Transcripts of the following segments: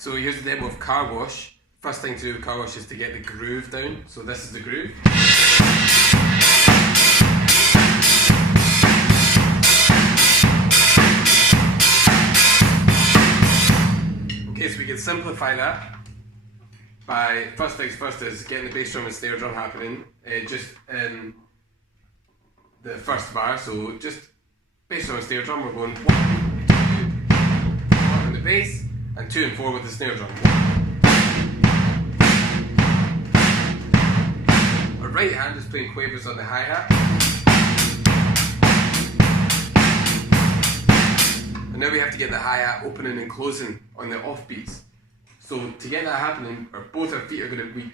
So here's the demo of Carwash. First thing to do with Carwash is to get the groove down. So this is the groove. Okay, so we can simplify that by, first things first is getting the bass drum and snare drum happening just in the first bar. So just bass drum and snare drum, we're going 1, 2, 1 on the bass and 2 and 4 with the snare drum. Our right hand is playing quavers on the hi-hat. And now we have to get the hi-hat opening and closing on the offbeats. So to get that happening, both our feet are going to be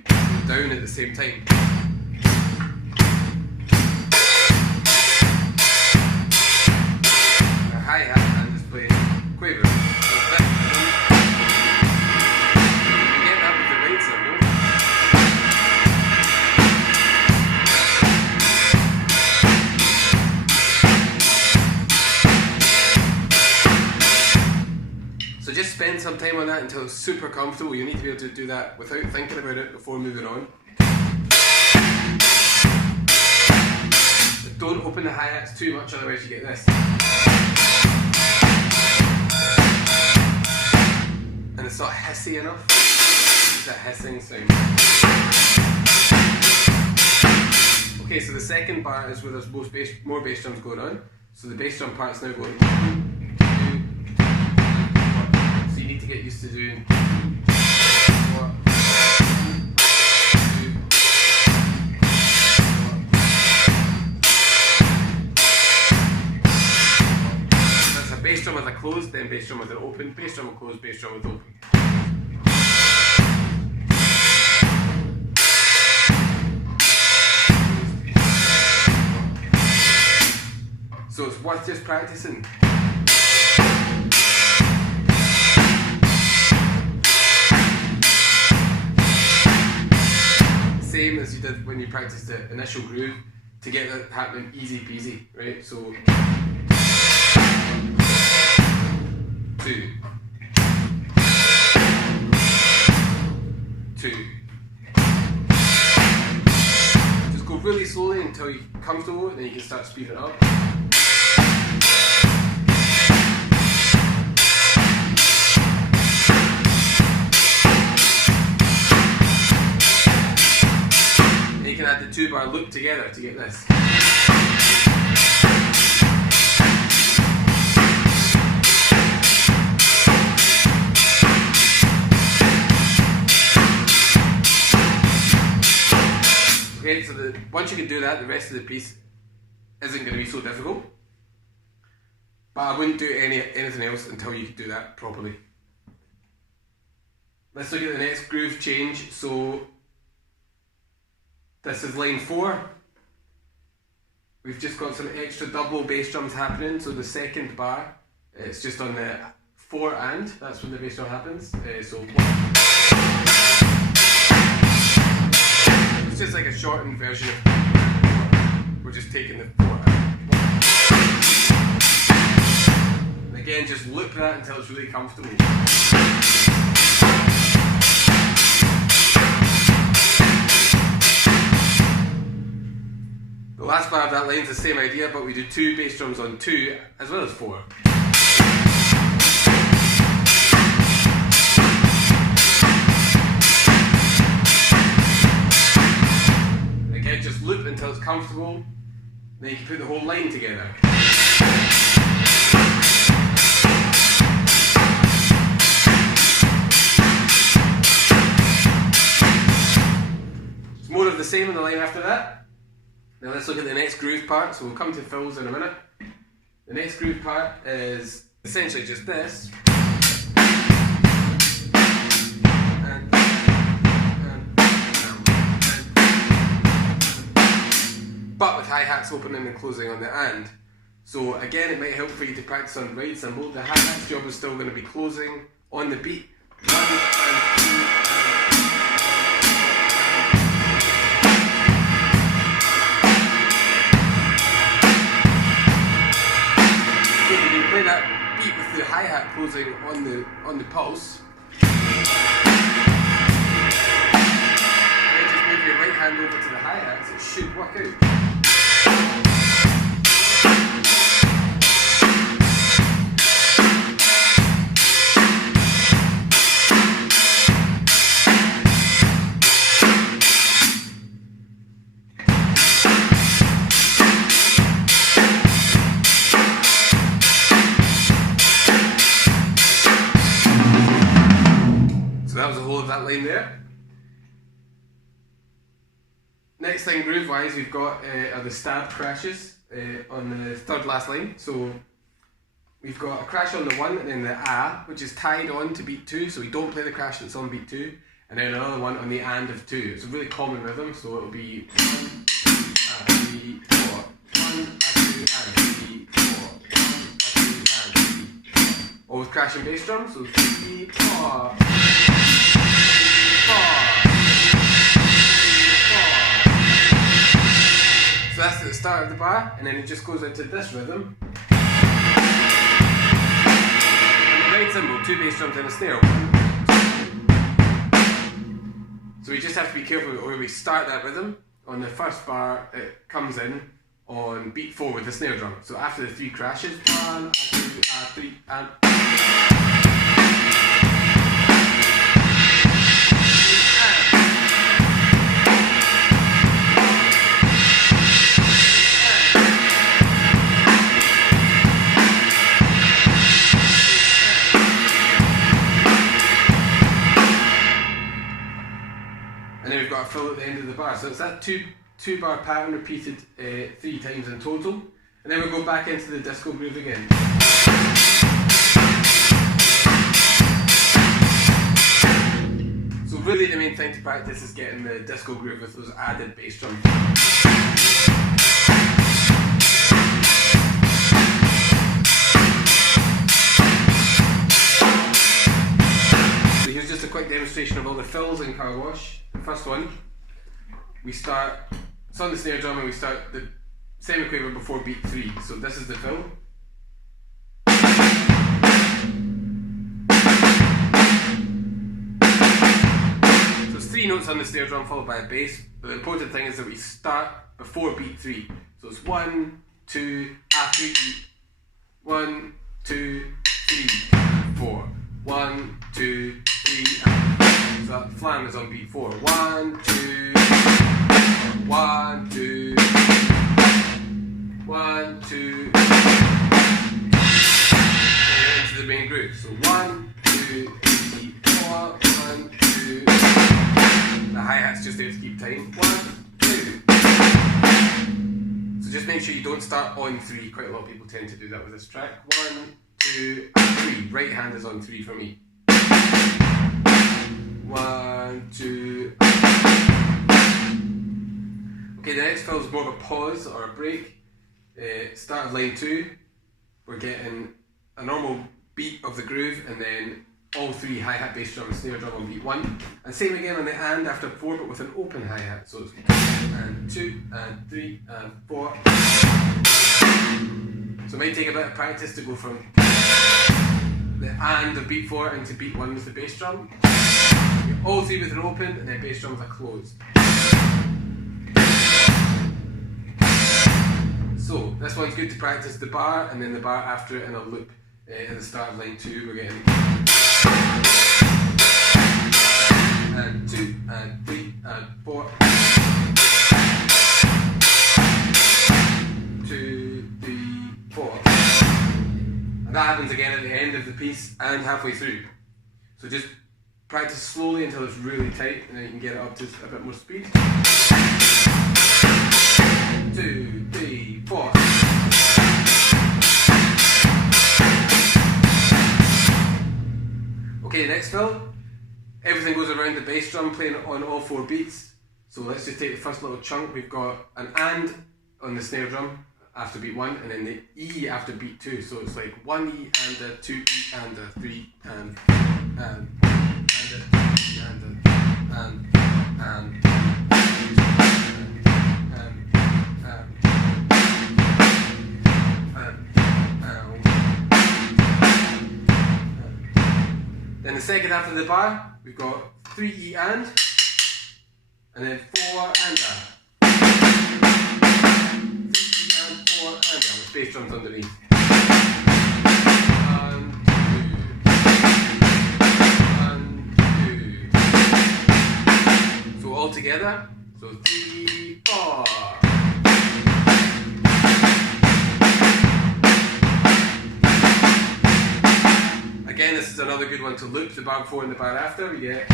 down at the same time. Our hi-hat hand is playing quavers. So just spend some time on that until it's super comfortable. You need to be able to do that without thinking about it before moving on. But don't open the hi-hats too much, otherwise you get this. And it's not hissy enough. It's that hissing sound. Okay, so the second bar is where there's more bass drums going on. So the bass drum part's now going 1, 2, 3, 4. So you need to get used to doing 4, 2, 4. That's a bass drum with a closed, then bass drum with an open, bass drum with closed, bass drum with open. So it's worth just practicing. Same as you did when you practiced the initial groove, to get that happening easy peasy, right? So 2, 2. Just go really slowly until you're comfortable, and then you can start speeding it up. You can add the 2-bar loop together to get this. Okay, so once you can do that, the rest of the piece isn't going to be so difficult. But I wouldn't do anything else until you can do that properly. Let's look at the next groove change. So this is line 4. We've just got some extra double bass drums happening. So the second bar, it's just on the 4 and, that's when the bass drum happens. So 1. It's just like a shortened version of, we're just taking the 4 and. And again, just loop that until it's really comfortable. The last bar of that line is the same idea, but we do 2 bass drums on 2 as well as 4. Again, just loop until it's comfortable, then you can put the whole line together. It's more of the same in the line after that. Now let's look at the next groove part, so we'll come to fills in a minute. The next groove part is essentially just this. But with hi-hats opening and closing on the and. So again, it might help for you to practice on ride cymbal. The hi-hat's job is still going to be closing on the beat. 1 and 2 play that beat with the hi-hat closing on the pulse. And then just move your right hand over to the hi-hats, it should work out. So that was the whole of that line there. Next thing groove wise we've got are the stab crashes on the third last line. So we've got a crash on the 1 and then the A, which is tied on to beat 2, so we don't play the crash that's on beat 2, and then another one on the and of 2. It's a really common rhythm, so it'll be 1, 3, 4, 1, 2, and 3, 4, 1, 2, and 3. All with crash and bass drum, so 3, 4. So that's at the start of the bar, and then it just goes into this rhythm. And the right cymbal, 2 bass drums and a snare. 1, 2. So we just have to be careful where we start that rhythm. On the first bar, it comes in on beat 4 with the snare drum. So after the 3 crashes, 1, 2, 3, and. And then we've got a fill at the end of the bar. So it's that two bar pattern repeated 3 times in total. And then we'll go back into the disco groove again. So really the main thing to practice is getting the disco groove with those added bass drums. So here's just a quick demonstration of all the fills in Carwash. The first one, we start, it's on the snare drum and we start the semiquaver before beat 3. So this is the fill. So it's 3 notes on the snare drum followed by a bass, but the important thing is that we start before beat 3. So it's 1, 2, 3, 1, 2, 3, 4. 1, 2, 3, so that flam is on beat 4. 1, 2, 1, 2, 1, 2, and into the main groove. So 1, 2, 3, 4, 1, 2. The hi-hat's just there to keep time. 1, 2. So just make sure you don't start on 3. Quite a lot of people tend to do that with this track. 1, 2, and 3. Right hand is on 3 for me. 1, 2. Okay, the next fill is more of a pause or a break. Start of line 2, we're getting a normal beat of the groove and then all 3 hi-hat, bass drum and snare drum on beat 1. And same again on the and after 4 but with an open hi-hat. So it's 1 and 2 and 3 and 4. So it might take a bit of practice to go from the and of beat 4 into beat 1 with the bass drum. All 3 with an open and then bass drum with a closed. So this one's good to practice the bar and then the bar after it in a loop. At the start of line 2 we're getting and 2 and 3 and 4. 2, 3, 4. And that happens again at the end of the piece and halfway through. So just practice slowly until it's really tight and then you can get it up to a bit more speed. 2, 3, 4. Okay, next fill. Everything goes around the bass drum playing on all 4 beats. So let's just take the first little chunk. We've got an and on the snare drum after beat 1 and then the E after beat 2. So it's like 1 E and a 2 E and a 3 and a 2 and and. Then the second half of the bar, we've got 3 E and then 4 and a. 3 E and 4 and a with bass drums underneath. 1, 2. So all together. So 3, 4. Again, this is another good one to loop the bar before and the bar after. We get.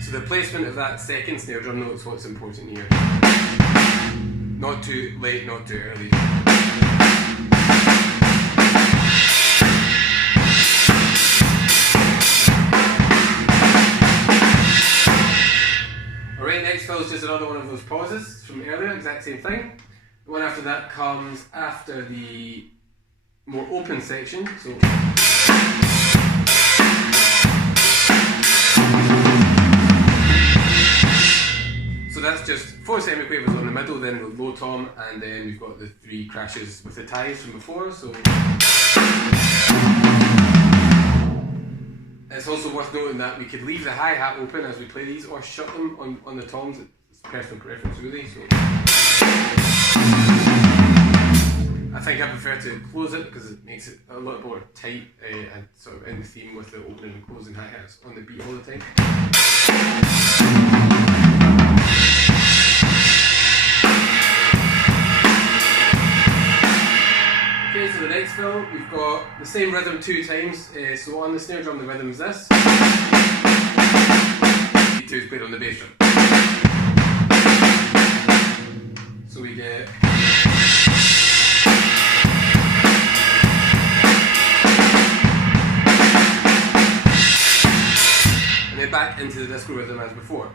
So the placement of that second snare drum note is what's important here. Not too late, not too early. Alright, next fill is just another one of those pauses from earlier, exact same thing. The one after that comes after the more open section. So that's just 4 semiquavers on the middle, then the low tom, and then we've got the 3 crashes with the ties from before. So it's also worth noting that we could leave the hi-hat open as we play these, or shut them on the toms. It's personal preference really. So I think I prefer to close it because it makes it a lot more tight and sort of in the theme with the opening and closing hi-hats on the beat all the time. Okay, so the next fill, we've got the same rhythm 2 times. So on the snare drum, the rhythm is this. B2 is played on the bass drum. So we get. And then back into the disco rhythm as before.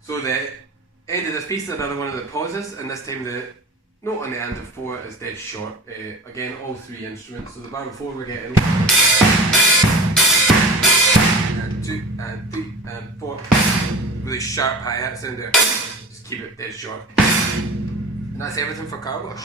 So the end of this piece is another one of the pauses, and this time the note on the end of 4 is dead short. Again, all 3 instruments. So the bar before we're getting and 2 and 3 and 4. Really sharp hi-hats in there. Just keep it dead short. And that's everything for Carwash.